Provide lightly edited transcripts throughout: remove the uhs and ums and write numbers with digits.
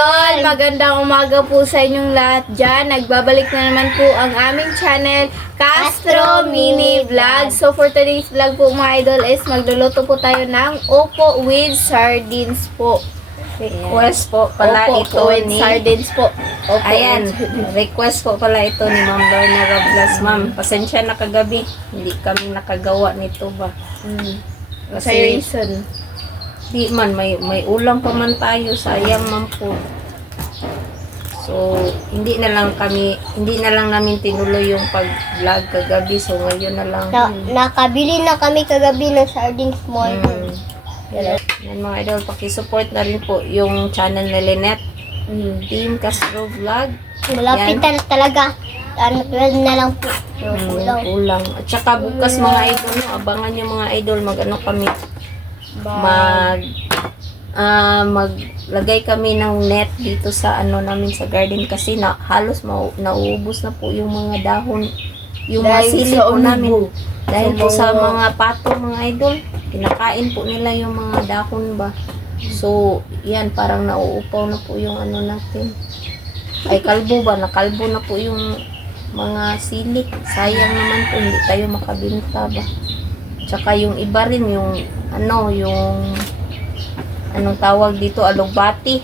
idol, magandang umaga po sa inyong lahat dyan. Nagbabalik na naman po ang aming channel, Castro Mini Vlog. So for today's vlog po mga idol is magluluto po tayo ng opo with sardines po. Request po pala Opo ito with ni... sardines po. Opo Ayan, with- request po pala ito ni Ma'am Lorna Roblas. Ma'am, pasensya na kagabi. Hindi kami nakagawa nito ba? Sa reason. Di man, may ulam pa man tayo. Sayang man po. So, hindi na lang namin tinuloy yung pag-vlog kagabi. So, ngayon na lang. Nakabili na kami kagabi ng sardines small. Yan mga idol, pakisupport na rin po yung channel ni Lynette. Team Castro Vlog. Malapit na talaga. 12 na lang po. Kulang. At saka bukas mga idol, no, abangan yung mga idol, mag-ano kami, maglagay kami ng net dito sa ano namin sa garden kasi halos nauubos na po yung mga dahon, yung mga Dahil sili sa po ubo. namin. Dahil po sa mga- mga pato mga idol, kinakain po nila yung mga dahon ba. So, yan, parang nauupaw na po yung ano natin. Ay, kalbo ba? Nakalbo na po yung mga sili. Sayang naman po, hindi tayo makabinta ba. Tsaka yung iba rin, yung anong tawag dito, alugbati.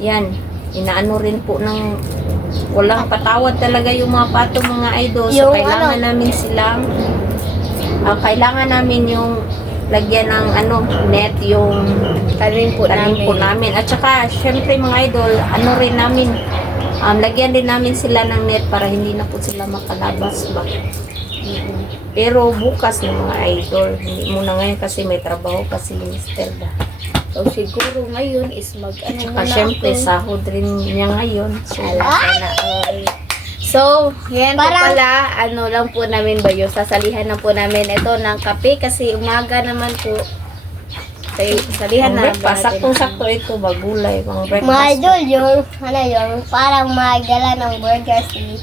Yan, inaano rin po ng walang patawad talaga yung mga pato mga idol. So, Yung kailangan namin silang, kailangan namin yung lagyan ng net yung Tanim po tanim po namin. At saka, syempre mga idol, rin namin, lagyan din namin sila ng net para hindi na po sila makalabas ba. Pero bukas ng mga idol, hindi muna ngayon kasi may trabaho kasi mister ba. So siguro ngayon is Saka syempre, sahod rin niya ngayon. So, Sana all. So, yan po pala, lang po namin ba yun, sasalihan na po namin ito ng kape kasi umaga naman po. Salihan na ba natin? Saktong-sakto ito, bagulay, pang breakfast. Mga idol, yung parang magdala ng burger si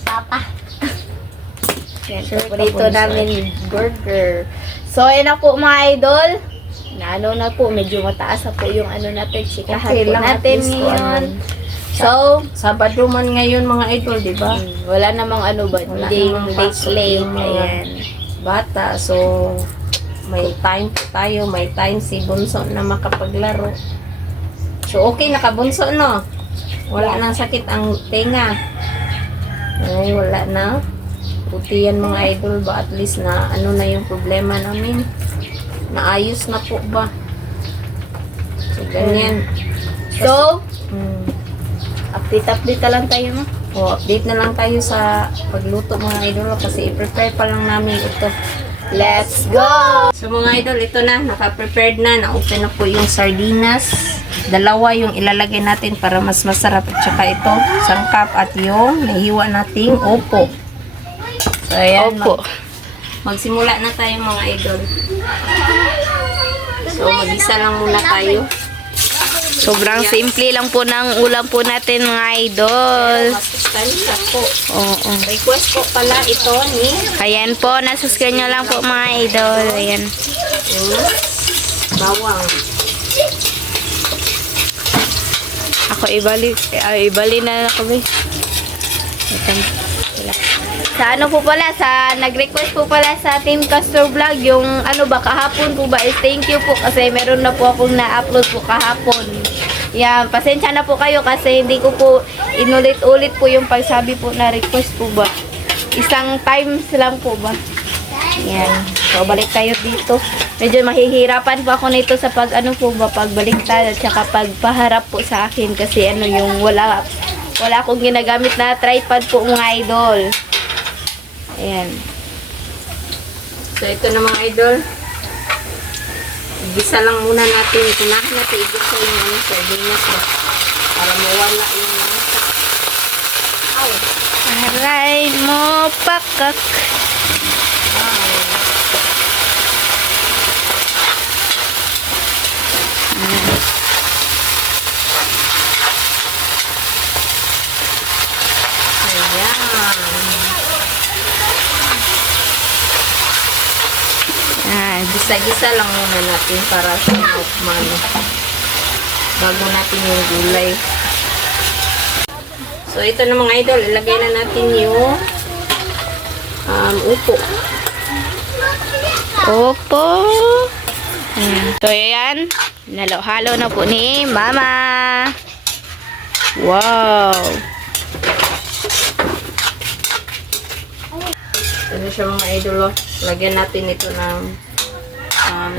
Papa. Yan, Sure, paborito kabunso. namin burger. So, yan na po mga idol. Na po, medyo mataas na po yung natin, chikahan Okay po lang, at natin least, ngayon. So, Sabado man ngayon mga idol, di ba? wala namang ba, Wala ding namang late pasok late. yung mga Ayan. bata. So, may time tayo, may time si Bunso na makapaglaro. So, okay, nakabunso, no? Wala nang sakit ang tenga. Ay, wala na. Puti yan mga idol ba? At least na na yung problema namin. Naayos na po ba? So, ganyan. So, Hmm. update na lang tayo, no? O, update na lang tayo sa pagluto mga idol kasi i-prepare pa lang namin ito. Let's go! So mga idol, ito na, naka-prepared na, na-open na po yung sardinas. Dalawa yung ilalagay natin para mas masarap. At saka ito, sangkap at yung nahiwa nating opo. So ayan, Opo. magsimula na tayo mga idol. So mag-isa lang muna tayo. Sobrang simple lang po ng ulam po natin mga idol. Masustansya po. Oo. Request po pala ito ni Ayan po, nasuscribe nyo lang po mga idol. Ayan. Bawang. Ako ibali na ako ba? Sa po pala, nag-request po pala sa Team Castro Vlog, yung kahapon po ba is thank you po kasi meron na po akong na-upload po kahapon. Yan, pasensya na po kayo kasi hindi ko po inulit-ulit po yung pagsabi po na request po ba. Isang times lang po ba. Yan. So, balik tayo dito. Medyo mahihirapan po ako nito sa pagbaliktad at saka pagpaharap po sa akin kasi yung wala akong ginagamit na tripod po mga idol. Ayan. So, ito na mga idol. Igisa lang muna natin. Kunahan natin igisa yung sardinas ba? Para mawala yung Aray mo pakak. Gisa-gisa lang muna natin para sa umano. bago natin yung gulay. So, ito na mga idol. Ilagay na natin yung upo. Opo. Ayan. So, ayan. Nalo-halo na po ni Mama. Wow. Ano siya mga idol, oh. Lagyan natin ito ng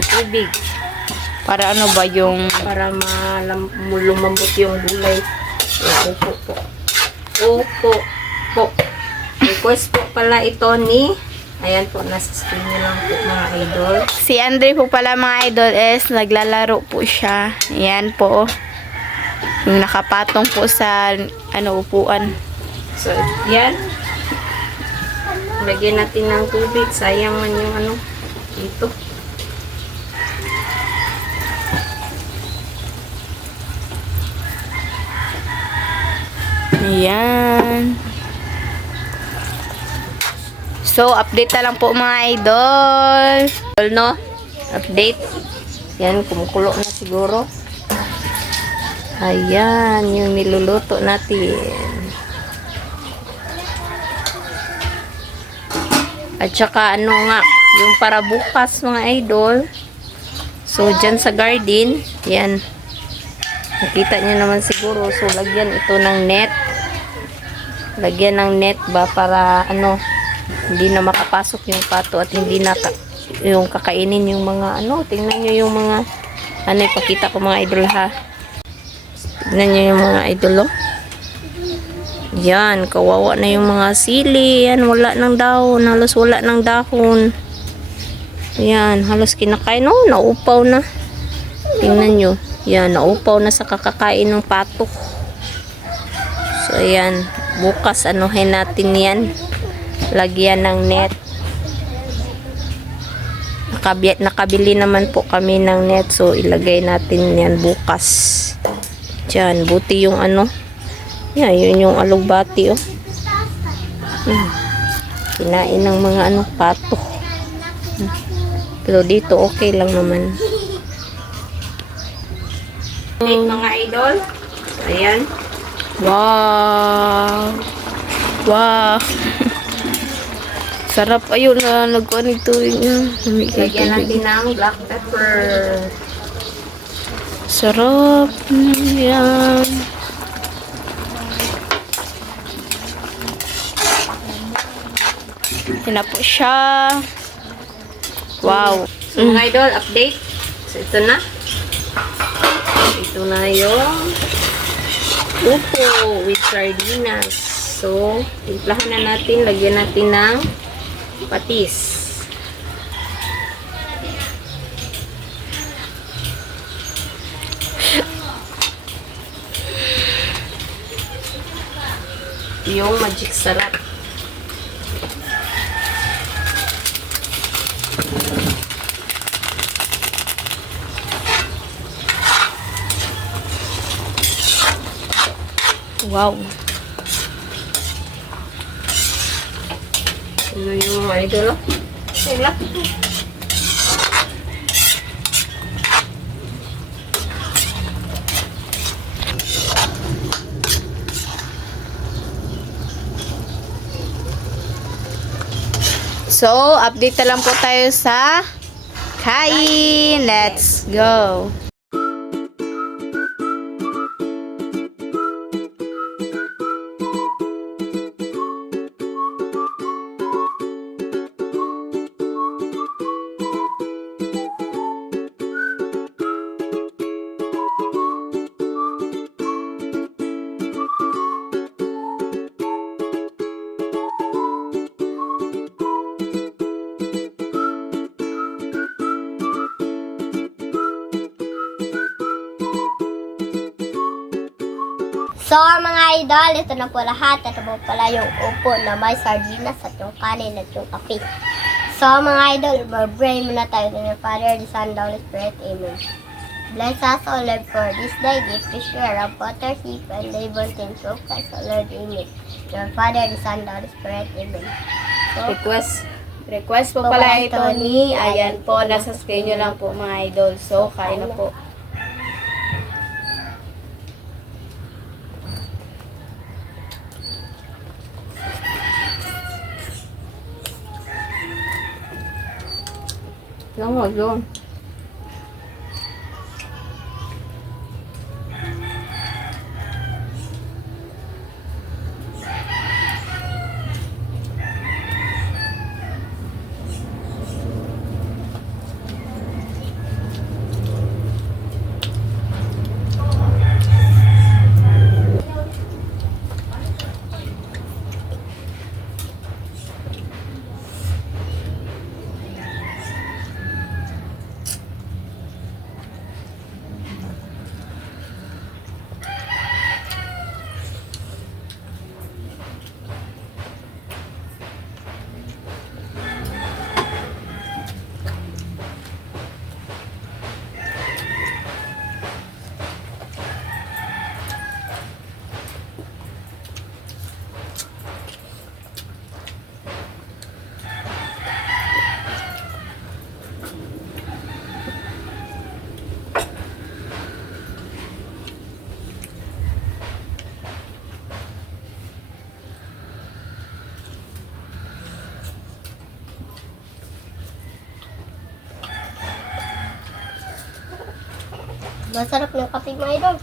tubig Para ano ba yung... para lumambot yung gulay. Ayan, upo po. Upo po. Request po pala ito ni... Ayan po, nasa screen nyo lang po mga idol. Si Andre po pala mga idol is naglalaro po siya. Ayan po. Yung nakapatong po sa upuan. So, yan. Lagyan natin ng tubig. Sayang man yung dito. Ayan. So, update na lang po mga idol. No? Update. Yan, kumukulo na siguro. Ayan, yung niluluto natin. At saka ano nga, yung para bukas mga idol. So, dyan sa garden, yan. Nakita nyo naman siguro. So, lagyan ito ng net. Lagyan ng net ba para hindi na makapasok yung pato at hindi na yung kakainin yung mga tingnan nyo yung mga ipakita ko mga idol ha. Tingnan nyo yung mga idol oh. Yan, kawawa na yung mga sili. Yan, wala ng dahon. Halos wala ng dahon. Yan, halos kinakain. Oh, naupaw na. Tingnan nyo. Yan, naupaw na sa kakakain ng pato. So, ayan. Bukas, anuhin natin yan. Lagyan ng net. Nakabili naman po kami ng net. So, ilagay natin yan bukas. Diyan, buti yung yan, yun yung alugbati, oh. Kinain ng mga pato. Pero dito, okay lang naman. Mga idol. Ayan. Wow. Wow. Sarap. Ayun na, nagkuhan ito. Lagyan natin ng black pepper. Sarap. Yan. Yan na po siya. Wow. So, mga idol, update. So, ito na. Ito na yung upo with sardinas. So, timplahan na natin. Lagyan natin ng patis. Yung magic sarap. Wow. Ano yung mga idol? Sila. So, update na lang po tayo sa kain. Let's go. So, mga idol, ito na po lahat. Ito po pala yung upo na may sardinas at yung kanin at yung kape. So, mga idol, mag-pray muna tayo ng your Father, the Son, the Holy Spirit. Amen. Bless us, O Lord, for this day. Give fish, share of water, sheep, and live things of Christ, O Lord. Amen. Your Father, the Son, the Holy Spirit. Amen. So, Request po pala ito ni, ayan po, nasa screen nyo lang po mga idol. So, kain na po. Lungo yun. Masarap ng kape mga idol.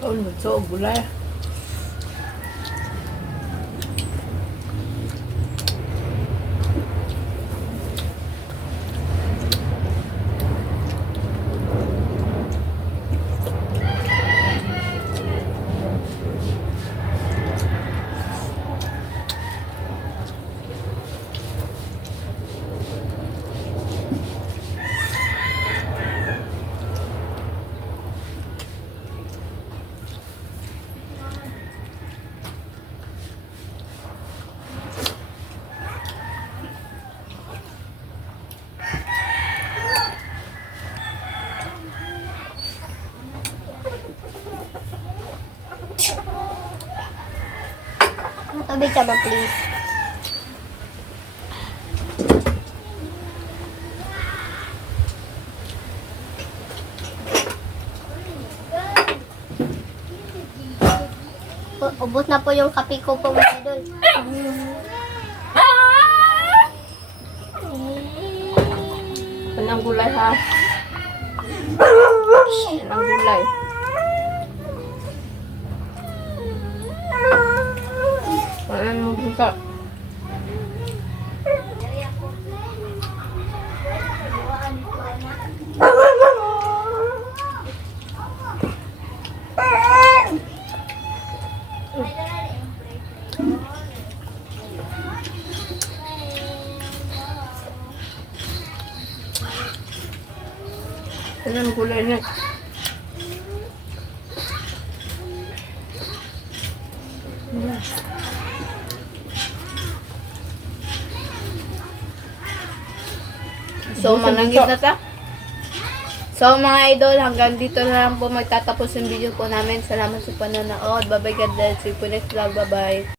Oh, luto, gulay. Tubig ka ba, please? Ubos na po yung kape ko po mga idol. Anong gulay ha? Anong gulay? Anong buka? Anong kulay na? So, mananggit na ta. So, mga idol, hanggang dito na lang po magtatapos yung video po namin. Salamat sa panonood. Bye-bye, God bless. See you po next vlog. Bye-bye.